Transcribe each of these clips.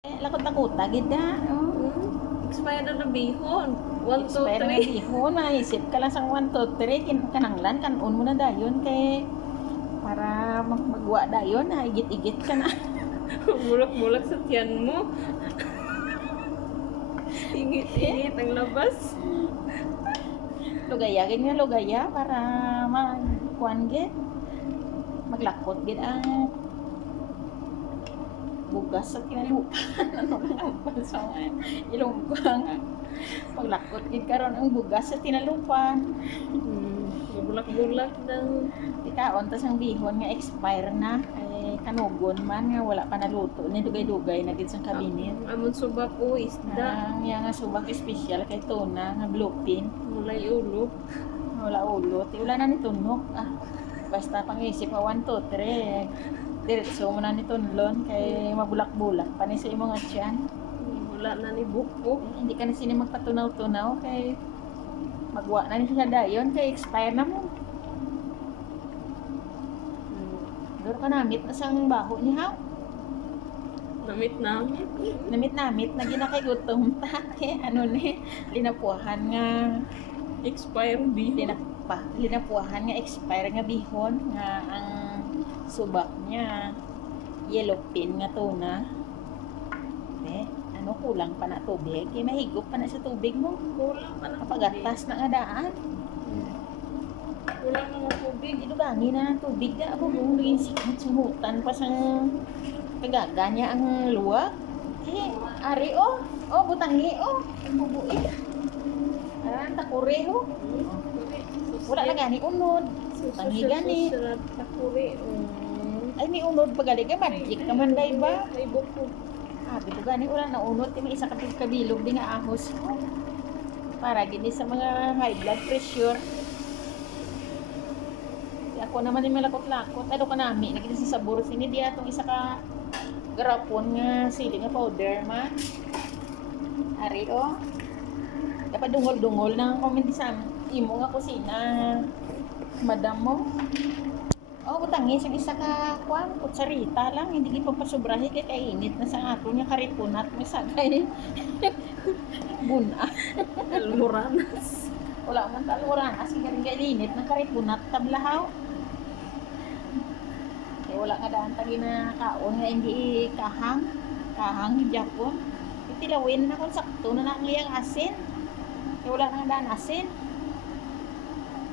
Lakot-lakot gid na. Oh. Expired na bihon. 1, 2, Expire na 3. bihon, maisip ka lang sang 1, 2, 3 kananglan kanon mo na dayon kay para magwa dayon na igit-igit ka na. Mulak-mulak sa tiyan mo. Ingit-ingit ang labas. Lugaya gid nga lugaya para magkuan gid. Maglakot gid ang bugas sa kinalupan. Ano lang ang sa ilonggang paglakot gid karon ang bugas sa tinalupan. Bulak-bulak ng Ikaon tas ang bihon nga expire na ay kanugon man nga wala pa naluto ni dugay-dugay na gid sa kabinet. amon subak o isda. Ang yang nga subak special kay tuna nga bluefin Mulay ulo. wala ulot wala na ni tunok basta pangisip nga 1, 2, 3 diretso mo na ni tunlon kay mabulak-bulak pa ni sa imong tiyan. Wala na ni buko. Hindi ka na sini magpatunaw-tunaw kay magwa na ni siya dayon kay expire na mo. Duro ka namit na sang baho ni haw. Namit. Namit na ginakay gutom ta kay ano ni linapuhan nga Expired bihon. linapuhan nga expire nga bihon nga ang subak niya yellowfin nga tuna. Ano kulang pa na tubig kay mahigop pa na sa tubig mo. Kulang pa na Kapagatas na nga daan. Kulang na ng tubig. Idugangin na ng tubig na ako kung naging sikot sumutan pa sa kagaganya ang luwag. Ari butangi ang bubuin. Aran takure wala na gani unod. Butangi gani. Takuri. Ay may unod pagali ka magic naman day ba? Ay buko. Bito gani wala na unod may isa ka kabilog di nga ahos. Para gini sa mga high blood pressure. Ako naman yung malakot-lakot. Ano ka nami? Nagkita sa sabor. Sini diya itong isa ka garapon nga sili nga powder man. Ari dapat dungol-dungol na comment sa imo nga kusina. Madam mo. Butangi sa isa ka kwan. Kutsarita lang. Hindi kita pasobrahe kay kainit na sa ato niya karipunat. May sagay. Buna. Almoranas. Wala man taluran. Kasi galing kainit na karipunat tablahaw. Wala nga daan tagi na kaon nga hindi kahang Japon itilawin na kung sakto na ngayang asin wala nga daan asin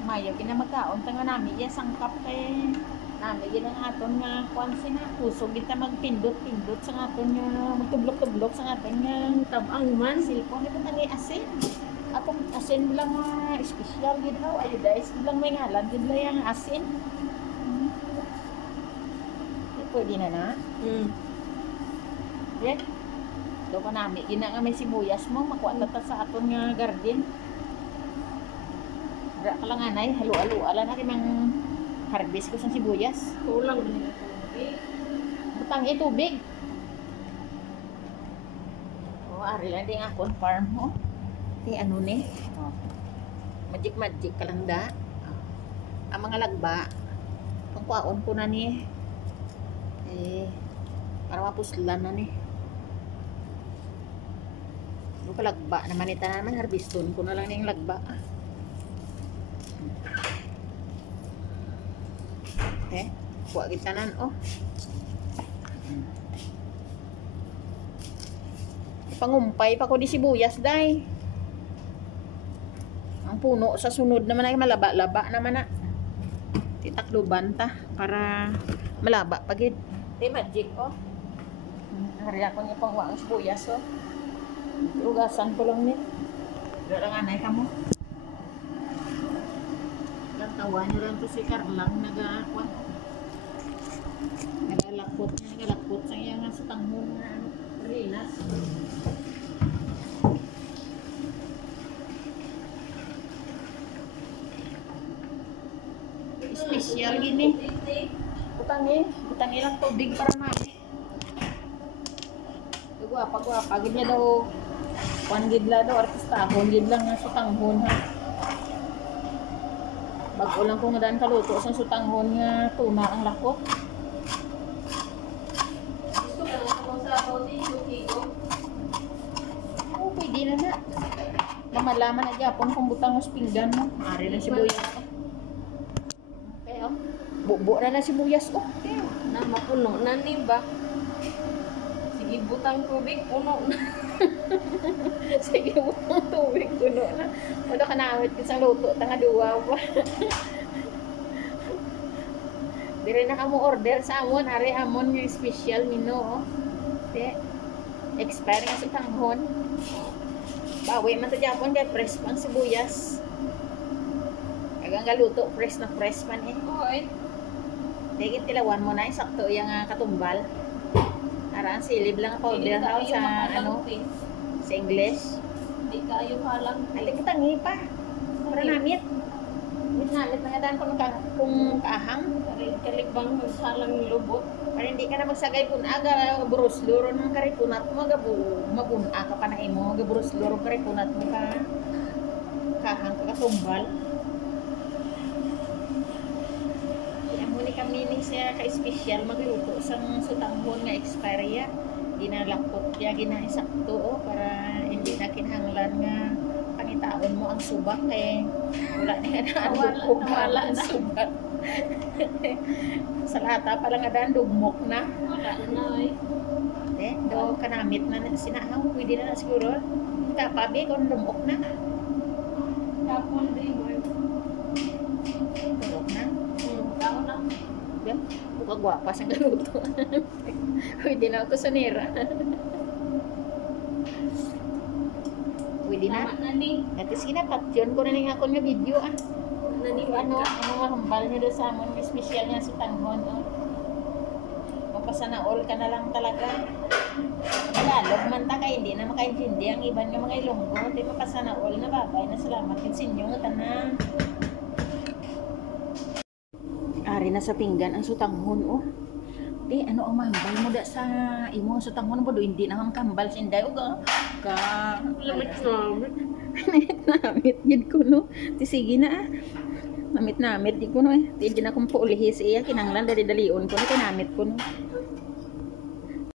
mayo gina magkaon tanga nami ya sangkap kay nami gina nga aton nga kwansin na kusog kita magpindot-pindot sa aton nga magtublok-tublok sa aton nga Tabang man. silpon ito tangi asin atong asin lang nga special gid daw iodized lang may ngalan gid lang asin. Pwede na. Yan. Do pa nami gina nga may sibuyas mo makuha ta sa aton nga garden. Dra ka lang anay halo-halo ala na rin ang harvest ko sa sibuyas. Kulang na ng tubig. Butang tubig. Ari lang din akong farm mo. Ano ni? Magic ka lang da. Ang mga lagba pangkuaon ko na ni para mapuslan na ni. Yung lagba naman ita naman harveston ko na lang yung lagba. Kuha kita nan pangumpay pa ko di sibuyas day. Ang puno sa sunod naman ay malaba-laba naman na. Titakluban ta para malaba pagid. Magic hari ako niya pang waang sibuyas ugasan ko lang ni lang anay ka mo tawa nyo lang to si Carlang nagalakot sa iya nga sa tanghon nga rinas special gini butangi lang tubig para mami. Guwapa gid niya daw. Kuan gid la daw artistahon gid lang nga sutanghon ha. Bago lang kung nadaan kaluto sa sutanghon nga tuna ang lakot. Gusto ka lang sa bawti yung malaman na Japon kung butang os pinggan mo. Ari na sibuyas ko. Okay, oh. Bubo na sibuyas ko. Okay. Na mapuno na ni ba? Sige, butang tubig, puno na. Sige, butang tubig kuno na. Wala ka nawit isang luto tanga duwa pa. Dire na kamo order sa amon, ari amon yung special menu, oh. De, expire nga sa tanghon. Bawi man to Japon kay press pang sibuyas. Agang galuto, press na press man eh. Oy. Dagit tilawan mo na, sakto yung katumbal. Araan silib lang ang powder daw sa ano, sa English. Di kayo halang. Ay, kita pa. Para namit. Namit na nga daan kung kaahang. Kalibang magsalang lubot. Para hindi ka na magsagay kung aga brusluro ng karipunat mo, mabuna ka pa na imo, brusluro karipunat mo ka kahang katumbal. Kaya muli kami ni siya ka-special magluto sang sutanghon nga expiry. Ginalakot ya ginaisakto para hindi na kinahanglan nga pangitaon mo ang subak eh wala na Nawala na. subak. Sa lata pa lang adaan dugmok na. Wala na ay. Do kanamit na sinahaw, pwede na siguro. Kapabi kung lumok na. Tapon din mo. Lumok na. Tao na. Yan, buka gwapa sa galuto. Pwede na ako sa nera. Pwede na. Tama na ni. At least kinapatyon ko na ning ako nga video ah. Ano mahambal nyo doon sa amon, may special nga si Tanghon, oh. Mapasana all ka na lang talaga. Tagalog man ta kay hindi na makaintindi ang iban nga mga Ilonggo. Di mapasana all na babay na salamat kin sinyo nga tanan. Ari na sa pinggan ang sutanghon, oh. Di ano ang mahambal mo da sa imo sutanghon mo do hindi na kambal sinday og ka Lamit na. namit gid ko no. Ti sige na ah. Namit gid ko no eh. Di na kong puulihis iya kinanglan dali-dalion ko no kinamit ko no.